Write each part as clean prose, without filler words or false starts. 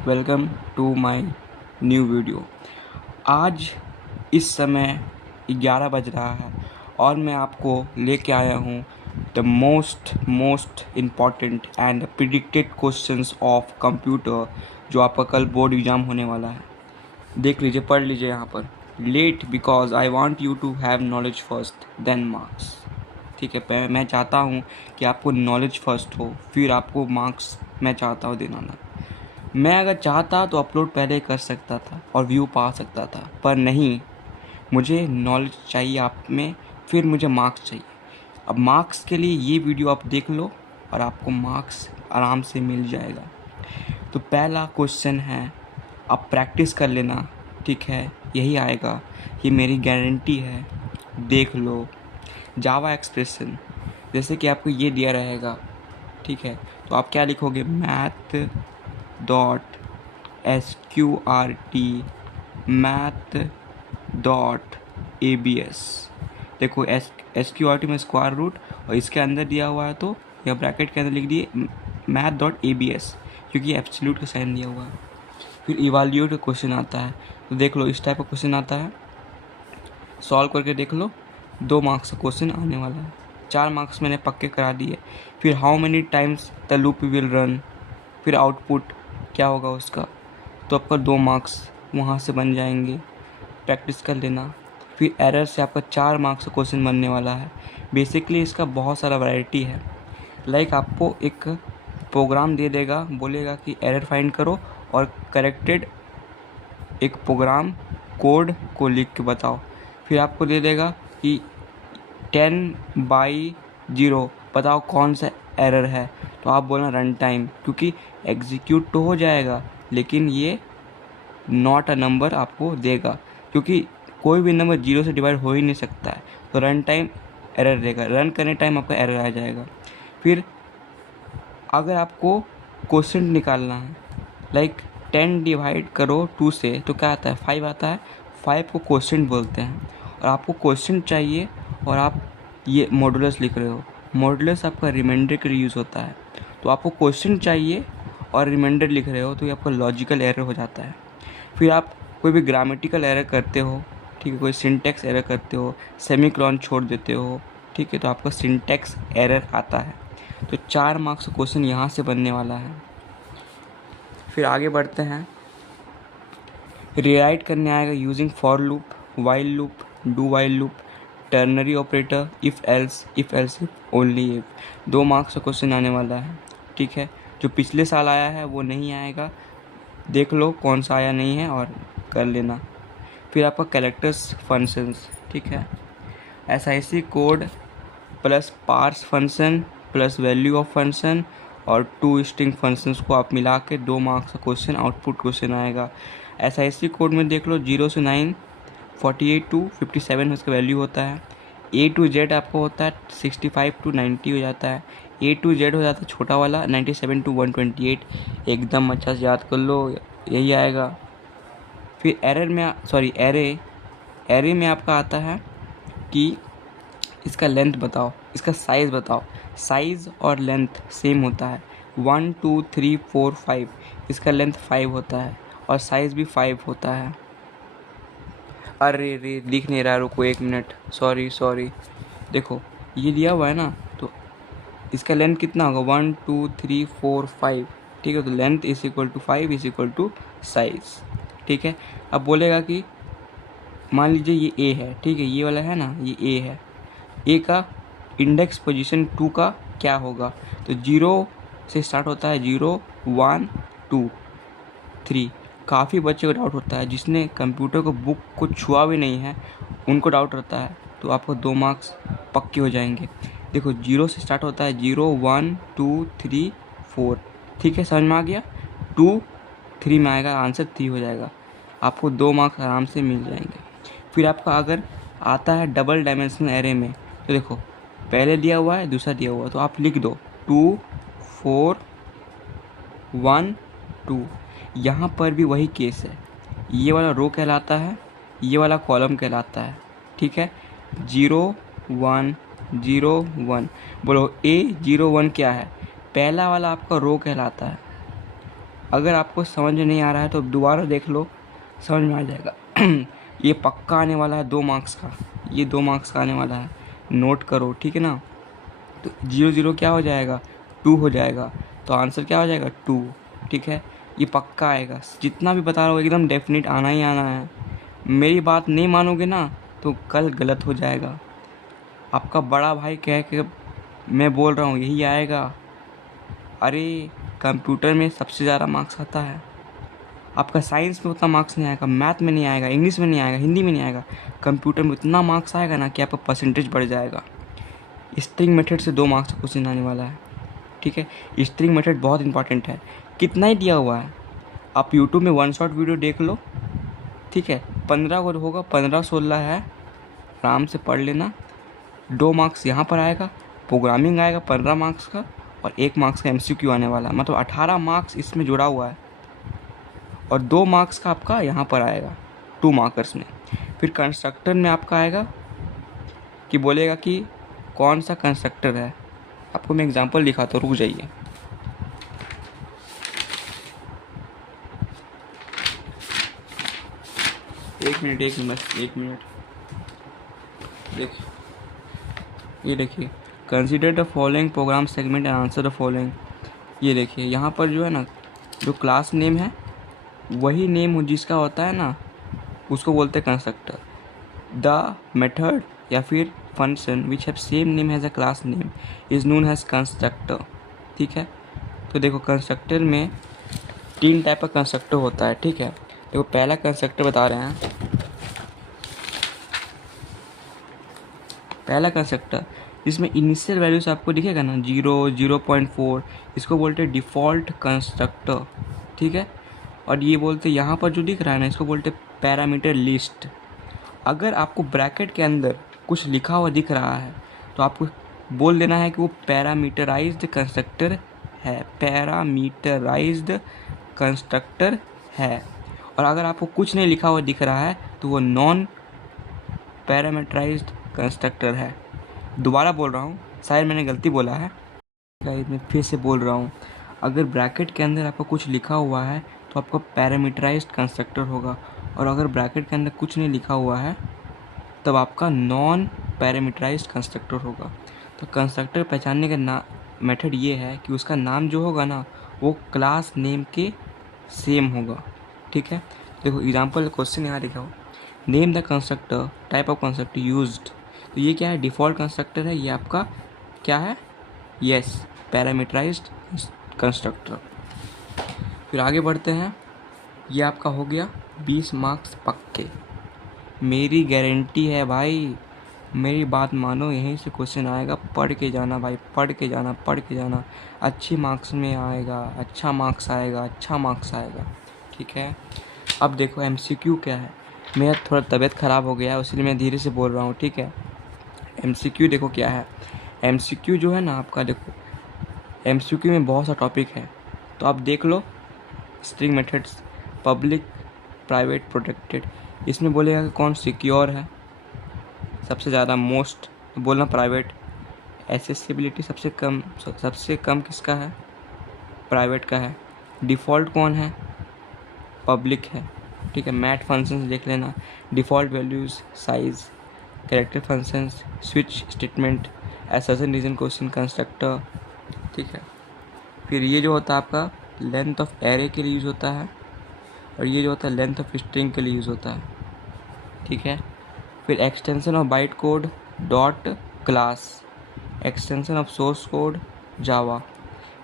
Welcome to my new video. आज इस समय 11 बज रहा है और मैं आपको लेके आया हूँ the most important and predicted questions of computer जो आपका कल बोर्ड एग्ज़ाम होने वाला है। देख लीजिए, पढ़ लीजिए यहाँ पर। Let because I want you to have knowledge first then marks. ठीक है, मैं चाहता हूँ कि आपको नॉलेज फर्स्ट हो, फिर आपको मार्क्स मैं चाहता हूँ देना ना। मैं अगर चाहता तो अपलोड पहले कर सकता था और व्यू पा सकता था, पर नहीं, मुझे नॉलेज चाहिए आप में, फिर मुझे मार्क्स चाहिए। अब मार्क्स के लिए ये वीडियो आप देख लो और आपको मार्क्स आराम से मिल जाएगा। तो पहला क्वेश्चन है, आप प्रैक्टिस कर लेना, ठीक है, यही आएगा, ये मेरी गारंटी है। देख लो, जावा एक्सप्रेशन, जैसे कि आपको ये दिया रहेगा, ठीक है, तो आप क्या लिखोगे, मैथ डॉट math.abs। देखो, SQRT में स्क्वायर रूट और इसके अंदर दिया हुआ है तो या ब्रैकेट के अंदर लिख दिए math.abs, क्योंकि एब्सोल्यूट का साइन दिया हुआ है। फिर इवैल्यूएट का क्वेश्चन आता है, तो देख लो इस टाइप का क्वेश्चन आता है, सॉल्व करके देख लो। 2 मार्क्स का क्वेश्चन आने वाला है, 4 मार्क्स मैंने पक्के करा दिए। फिर how many times the loop will run, फिर आउटपुट क्या होगा उसका, तो आपका 2 मार्क्स वहाँ से बन जाएंगे, प्रैक्टिस कर लेना। फिर एरर से आपका 4 मार्क्स का क्वेश्चन बनने वाला है। बेसिकली इसका बहुत सारा वैरायटी है। लाइक आपको एक प्रोग्राम दे देगा, बोलेगा कि एरर फाइंड करो और करेक्टेड एक प्रोग्राम कोड को लिख के बताओ। फिर आपको दे देगा कि 10/0 बताओ कौन सा एरर है, तो आप बोलना रन टाइम, क्योंकि एग्जीक्यूट तो हो जाएगा लेकिन ये नॉट अ नंबर आपको देगा, क्योंकि कोई भी नंबर 0 से डिवाइड हो ही नहीं सकता है, तो रन टाइम एरर देगा, रन करने टाइम आपका एरर आ जाएगा। फिर अगर आपको क्वेश्चन निकालना है, लाइक 10 डिवाइड करो 2 से, तो क्या आता है, 5 आता है। 5 को क्वेश्चन बोलते हैं और आपको क्वेश्चन चाहिए और आप ये मॉडुलस लिख रहे हो। मॉडुलस आपका रिमाइंडर के लिए यूज़ होता है, तो आपको क्वेश्चन चाहिए और रिमाइंडर लिख रहे हो, तो ये आपका लॉजिकल एरर हो जाता है। फिर आप कोई भी ग्रामेटिकल एरर करते हो, ठीक है, कोई सिंटैक्स एरर करते हो, सेमीकोलन छोड़ देते हो, ठीक है, तो आपका सिंटैक्स एरर आता है। तो 4 मार्क्स का क्वेश्चन यहाँ से बनने वाला है। फिर आगे बढ़ते हैं, रीराइट करने आएगा using for loop, while loop, do while loop, ternary operator, if else if only if. 2 marks का क्वेश्चन आने वाला है, ठीक है। जो पिछले साल आया है वो नहीं आएगा, देख लो कौन सा आया नहीं है और कर लेना। फिर आपका कैरेक्टर्स फंक्शंस, ठीक है, SIC code plus parse function plus value of function और 2 स्ट्रिंग फंक्शंस को आप मिला के 2 मार्क्स का क्वेश्चन आउटपुट क्वेश्चन आएगा। SIC कोड में देख लो 0 से 9, 48 to 57 उसका वैल्यू होता है। A to Z आपको होता है 65 to 90 हो जाता है। A to Z हो जाता है छोटा वाला 97 to 128। एकदम अच्छा से याद कर लो, यही आएगा। फिर एरे में आपका आता है कि इसका लेंथ बताओ, इसका साइज़ बताओ। साइज़ और लेंथ सेम होता है, 1 2 3 4 5, इसका लेंथ 5 होता है और साइज़ भी 5 होता है। अरे रे, दिख नहीं रहा, रुको 1 मिनट, सॉरी। देखो ये दिया हुआ है ना, तो इसका लेंथ कितना होगा, 1 2 3 4 5, ठीक है, तो length is equal to 5 is equal to size, ठीक है। अब बोलेगा कि मान लीजिए ये A है, ठीक है, ये वाला है ना, ये A है, A का इंडेक्स पोजीशन 2 का क्या होगा, तो 0 से स्टार्ट होता है, 0 1 2 3। काफ़ी बच्चे को डाउट होता है, जिसने कंप्यूटर को बुक को छुआ भी नहीं है उनको डाउट रहता है, तो आपको 2 मार्क्स पक्के हो जाएंगे। देखो 0 से स्टार्ट होता है, 0 1 2 3 4, ठीक है, समझ में आ गया। 2 3 में आएगा, आंसर 3 हो जाएगा, आपको 2 मार्क्स आराम से मिल जाएंगे। फिर आपका अगर आता है डबल डायमेंशनल एरे में, तो देखो पहले दिया हुआ है, दूसरा दिया हुआ है, तो आप लिख दो 2 4 1 2। यहाँ पर भी वही केस है, ये वाला रो कहलाता है, ये वाला कॉलम कहलाता है, ठीक है। 0 1 0 1, बोलो A 0 1 क्या है, पहला वाला आपका रो कहलाता है, अगर आपको समझ में नहीं आ रहा है तो दोबारा देख लो, समझ में आ जाएगा। ये पक्का आने वाला है 2 मार्क्स का, ये 2 मार्क्स का आने वाला है, नोट करो, ठीक है ना। तो 0 0 क्या हो जाएगा, 2 हो जाएगा, तो आंसर क्या हो जाएगा 2, ठीक है। ये पक्का आएगा, जितना भी बता रहा हूँ एकदम डेफिनेट आना ही आना है। मेरी बात नहीं मानोगे ना तो कल गलत हो जाएगा। आपका बड़ा भाई कह के मैं बोल रहा हूँ यही आएगा। अरे कंप्यूटर में सबसे ज़्यादा मार्क्स आता है, आपका साइंस में उतना मार्क्स नहीं आएगा, मैथ में नहीं आएगा, इंग्लिश में नहीं आएगा, हिंदी में नहीं आएगा, कंप्यूटर में उतना मार्क्स आएगा ना कि आपका परसेंटेज बढ़ जाएगा। स्ट्रिंग मेथड से 2 मार्क्स का क्वेश्चन आने वाला है, ठीक है। स्ट्रिंग मेथड बहुत इंपॉर्टेंट है। कितना ही दिया हुआ है, आप यूट्यूब में 1 शॉट वीडियो देख लो, ठीक है। 15 को होगा, 15-16 है, आराम से पढ़ लेना। 2 मार्क्स यहाँ पर आएगा, प्रोग्रामिंग आएगा 15 मार्क्स का, और 1 मार्क्स का MCQ आने वाला है, मतलब 18 मार्क्स इसमें जुड़ा हुआ है। और 2 मार्क्स का आपका यहाँ पर आएगा 2 मार्कर्स में। फिर कंस्ट्रक्टर में आपका आएगा कि बोलेगा कि कौन सा कंस्ट्रक्टर है। आपको मैं एग्जांपल दिखाता हूँ, रुक जाइए। एक मिनट देखिए, ये देखिए, consider the following program segment and answer the following. ये देखिए यहाँ पर जो है ना, जो क्लास नेम है वही नेम जिसका होता है ना उसको बोलते हैं कंस्ट्रक्टर। द मेथड या फिर function which have same name as a class name is known as constructor, ठीक है। तो देखो कंस्ट्रक्टर में 3 टाइप का कंस्ट्रक्टर होता है, ठीक है। देखो पहला कंस्ट्रक्टर बता रहे हैं, पहला कंस्ट्रक्टर जिसमें इनिशियल वैल्यूज आपको दिखेगा ना 0, 0.4, इसको बोलते हैं डिफ़ॉल्ट कंस्ट्रक्टर, ठीक है। और ये बोलते यहाँ पर जो दिख रहा है ना इसको बोलते हैं पैरामीटर लिस्ट। अगर आपको ब्रैकेट के अंदर कुछ लिखा हुआ दिख रहा है तो आपको बोल देना है कि वो पैरामीटराइज्ड कंस्ट्रक्टर है, पैरामीटराइज्ड कंस्ट्रक्टर है। और अगर आपको कुछ नहीं लिखा हुआ दिख रहा है तो वो नॉन पैरामीटराइज्ड कंस्ट्रक्टर है। दोबारा बोल रहा हूँ, शायद मैंने गलती बोला है, मैं फिर से बोल रहा हूँ। अगर ब्रैकेट के अंदर आपका कुछ लिखा हुआ है तो आपका पैरामीटराइज्ड कंस्ट्रक्टर होगा, और अगर ब्रैकेट के अंदर कुछ नहीं लिखा हुआ है तब आपका नॉन पैरामीटराइज्ड कंस्ट्रक्टर होगा। तो कंस्ट्रक्टर पहचानने का मेथड ये है कि उसका नाम जो होगा ना वो क्लास नेम के सेम होगा, ठीक है। देखो एग्जांपल क्वेश्चन यहाँ लिखा हो, name the constructor type of constructor used. तो ये क्या है, डिफ़ॉल्ट कंस्ट्रक्टर है, ये आपका क्या है, यस, पैरामीटराइज्ड कंस्ट्रक्टर। फिर आगे बढ़ते हैं, ये आपका हो गया 20 मार्क्स पक्के, मेरी गारंटी है भाई, मेरी बात मानो, यहीं से क्वेश्चन आएगा, पढ़ के जाना भाई, पढ़ के जाना, अच्छे मार्क्स में आएगा, अच्छा मार्क्स आएगा, ठीक है। अब देखो MCQ क्या है, मेरा थोड़ा तबीयत ख़राब हो गया है इसलिए मैं धीरे से बोल रहा हूँ, ठीक है। MCQ देखो क्या है, MCQ जो है ना आपका, देखो MCQ में बहुत सा टॉपिक है, तो आप देख लो। String methods, public, private, protected, इसमें बोलेगा कि कौन सिक्योर है सबसे ज़्यादा, मोस्ट, तो बोलना प्राइवेट। एक्सेसिबिलिटी सबसे कम किसका है, प्राइवेट का है। डिफ़ॉल्ट कौन है, पब्लिक है, ठीक है। मैथ फंक्शंस देख लेना, default values, size, character functions, switch statement, assertion reason question, constructor, ठीक है। फिर ये जो होता है आपका लेंथ ऑफ एरे के लिए यूज़ होता है, और ये जो होता है लेंथ ऑफ स्ट्रिंग के लिए यूज़ होता है, ठीक है। फिर extension of byte code dot class, extension of source code Java,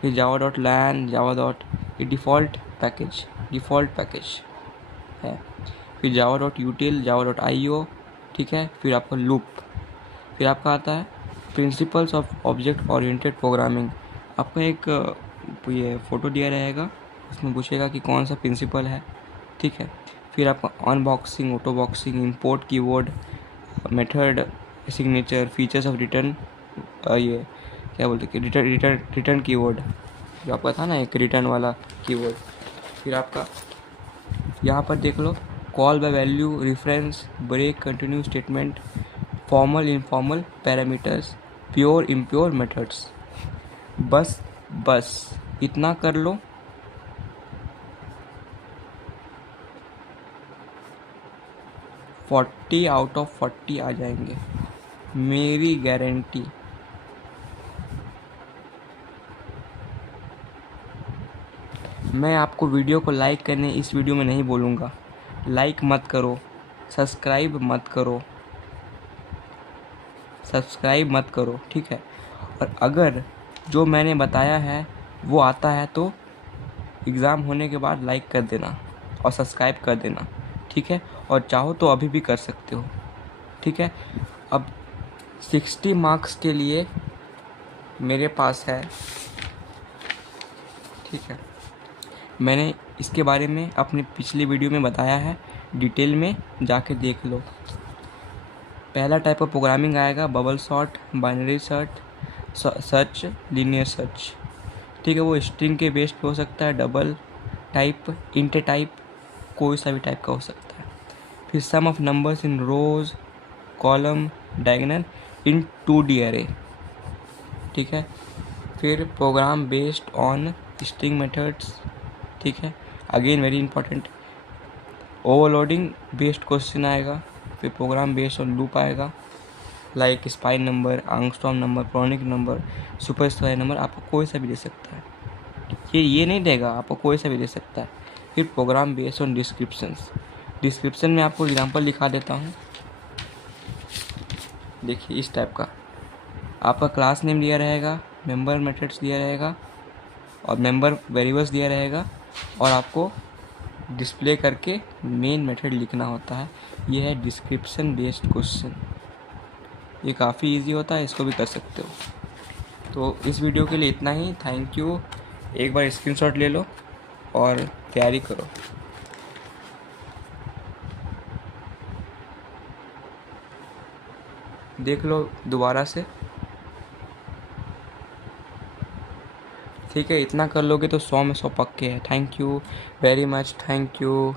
फिर जावा डॉट लैन, जावा डॉट, ये डिफ़ॉल्ट पैकेज है। फिर Java dot यूटिल, Java dot IO, ठीक है। फिर आपका लूप, फिर आपका आता है principles of object oriented programming. आपका एक ये फ़ोटो दिया रहेगा, उसमें पूछेगा कि कौन सा प्रिंसिपल है, ठीक है। फिर आपका unboxing, auto boxing, import keyword, method signature, features of return, ये क्या बोलते हैं, रिटर्न कीवर्ड जो आपका था ना एक रिटर्न वाला कीवर्ड। फिर आपका यहाँ पर देख लो, call by value, reference, break, continue statement, formal informal parameters, pure impure methods. बस इतना कर लो, 40 आउट ऑफ 40 आ जाएंगे, मेरी गारंटी। मैं आपको वीडियो को लाइक करने इस वीडियो में नहीं बोलूँगा। लाइक मत करो, सब्सक्राइब मत करो, सब्सक्राइब मत करो, ठीक है। और अगर जो मैंने बताया है वो आता है तो एग्ज़ाम होने के बाद लाइक कर देना और सब्सक्राइब कर देना, ठीक है। और चाहो तो अभी भी कर सकते हो, ठीक है। अब 60 मार्क्स के लिए मेरे पास है, ठीक है। मैंने इसके बारे में अपने पिछले वीडियो में बताया है, डिटेल में जाके देख लो। पहला टाइप ऑफ प्रोग्रामिंग आएगा bubble sort, binary search, linear search, ठीक है। वो स्ट्रिंग के बेस पे हो सकता है, डबल टाइप, इंट टाइप, कोई सा भी टाइप का हो सकता है। फिर sum of numbers in rows, column, diagonal in 2D array, ठीक है। फिर program based on string methods, ठीक है। Again very important. Overloading based question आएगा। फिर प्रोग्राम बेस्ड ऑन लूप आएगा, like spy number, Armstrong number, chronic number, super square number, आपको कोई सा भी दे सकता है। ये नहीं देगा, आपको कोई सा भी दे सकता है। फिर program based on descriptions. Description में आपको एग्जांपल दिखा देता हूँ। देखिए इस टाइप का आपका क्लास नेम दिया रहेगा, मेंबर मेथड्स दिया रहेगा और मेंबर वेरिएबल्स दिया रहेगा, और आपको डिस्प्ले करके मेन मेथड लिखना होता है। ये है डिस्क्रिप्शन बेस्ड क्वेश्चन। ये काफ़ी इजी होता है, इसको भी कर सकते हो। तो इस वीडियो के लिए इतना ही। Thank you. एक बार स्क्रीनशॉट ले लो और तैयारी करो। देख लो दोबारा से, ठीक है। इतना कर लोगे तो 100 में 100 पक्के हैं। Thank you very much, thank you.